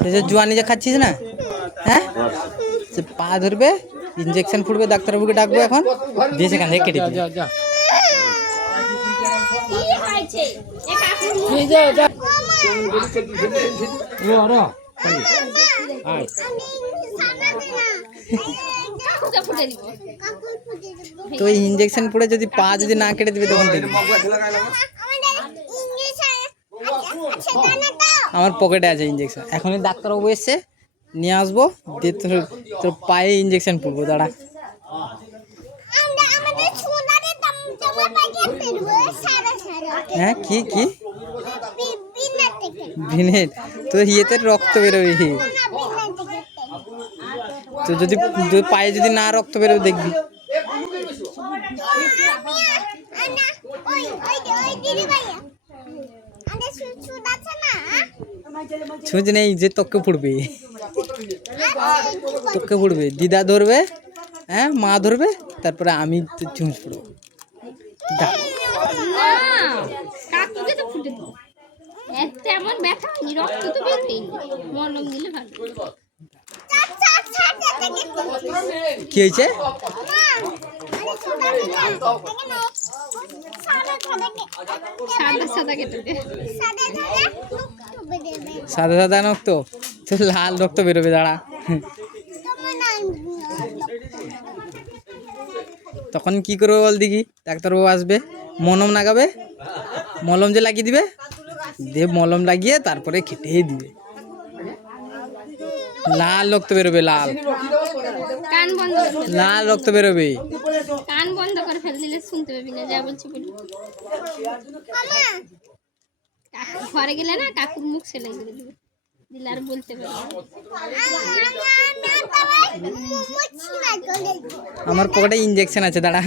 সে যে জোয়ানি যে খাচ্ছিস না, হ্যাঁ, সে পা ধরবে, ইঞ্জেকশন ফুটবে, ডাক্তারবাবুকে ডাকবো এখন, দিয়ে সেখান থেকে কেটে দিবে। তো এই ইঞ্জেকশন পড়ে যদি পা যদি না কেটে দিবে তখন দেখবি। আমার পকেটে আছে ইঞ্জেকশন, এখনই ডাক্তারবাবু এসছে, নিয়ে আসবো, দিয়ে তোর পায়ে ইঞ্জেকশন পড়বো। দাঁড়া, হ্যাঁ কি কি ভিনের তোর ইয়েতে রক্ত বেরোবে, তো যদি পায়ে যদি না রক্ত বেরোবে দেখবি। ছুঁচ নেই যে তোকে পড়বে, তোকে পড়বে, দিদা ধরবে, হ্যাঁ মা ধরবে, তারপরে আমি ছুঁচ পড়বো। কি হয়েছে? সাদা সাদা রক্ত, তো লাল রক্ত বেরোবে। দাঁড়া, তখন কি করবো বল দেখি? ডাক্তারবাবু আসবে, মলম লাগাবে, মলম যে লাগিয়ে দিবে, দিয়ে মলম লাগিয়ে তারপরে কেটে দিবে। লাল রক্ত বেরোবে, লাল লাল রক্ত বেরোবে। কান বন্ধ করে ফেল দিলে শুনতে পাবি না, যা বলছি বলি। ঘরে গেলে না কাকুর মুখ সেলাই করে দিবে, দিলে আর বলতে পারবে। আমার পকেটে ইঞ্জেকশন আছে, দাঁড়া।